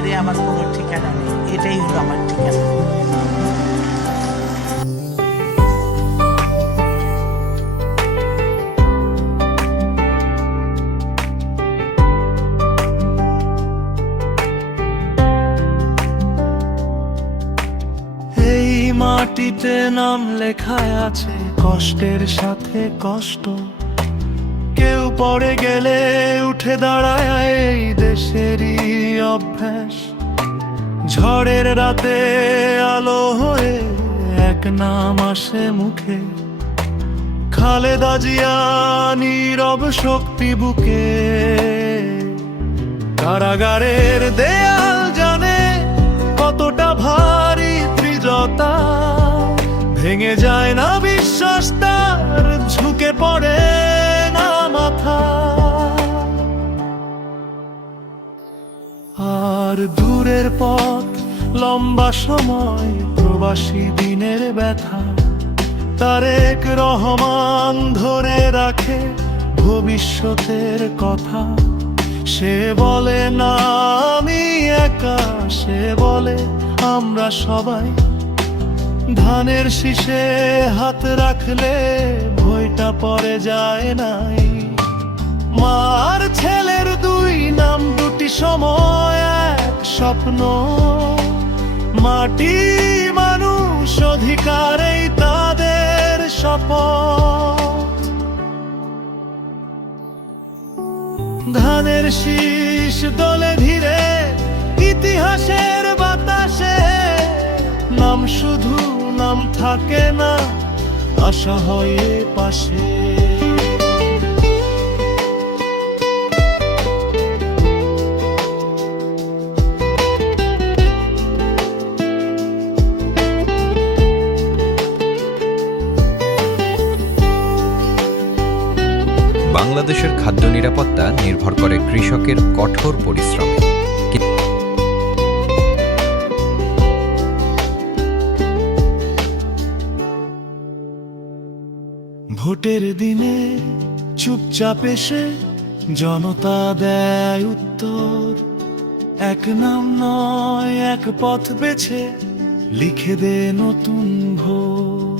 বাইরে আমার কোনো ঠিকানা নেই, এটাই হলো আমার ঠিকানা। এই মাটিতে নাম লেখায় আছে কষ্টের সাথে কষ্ট, কেউ পড়ে গেলে উঠে দাঁড়ায় এই দেশেরই অভ্যাস। ঝড়ের রাতে আলো হয়ে এক নাম আসে মুখে, খালেদা জিয়া নীরব শক্তি বুকে। কারাগারের দেয়াল জানে কতটা ভারী ত্রিজতা, ভেঙে যায় না বিশ্বাস তার, ঝুঁকে পড়ে না মাথা। আর দূরের পথ, লম্বা সময়, প্রবাসী দিনের ব্যথা, তারেক রহমান ধরে রাখে ভবিষ্যতের কথা। সে বলে না আমি একা, সে বলে আমরা সবাই। ধানের শীষে হাত রাখলে ভয়টা পড়ে যায় নাই। মার ছেলের দুই নাম, দুটি সময় এক স্বপ্ন। মাটি মানুষ অধিকারেই তাদের শপথ। ধানের শীষ দোলে ধীরে ইতিহাসের বাতাসে, নাম শুধু নাম থাকে না, আশা হয় পাশে। বাংলাদেশের খাদ্য নিরাপত্তা নির্ভর করে কৃষকের কঠোর পরিশ্রমে। ভোটের দিনে চুপচাপ এসে জনতা দেয় উত্তর। এক নাম নয়, এক পথ বেছে লিখে দে নতুন ভোর।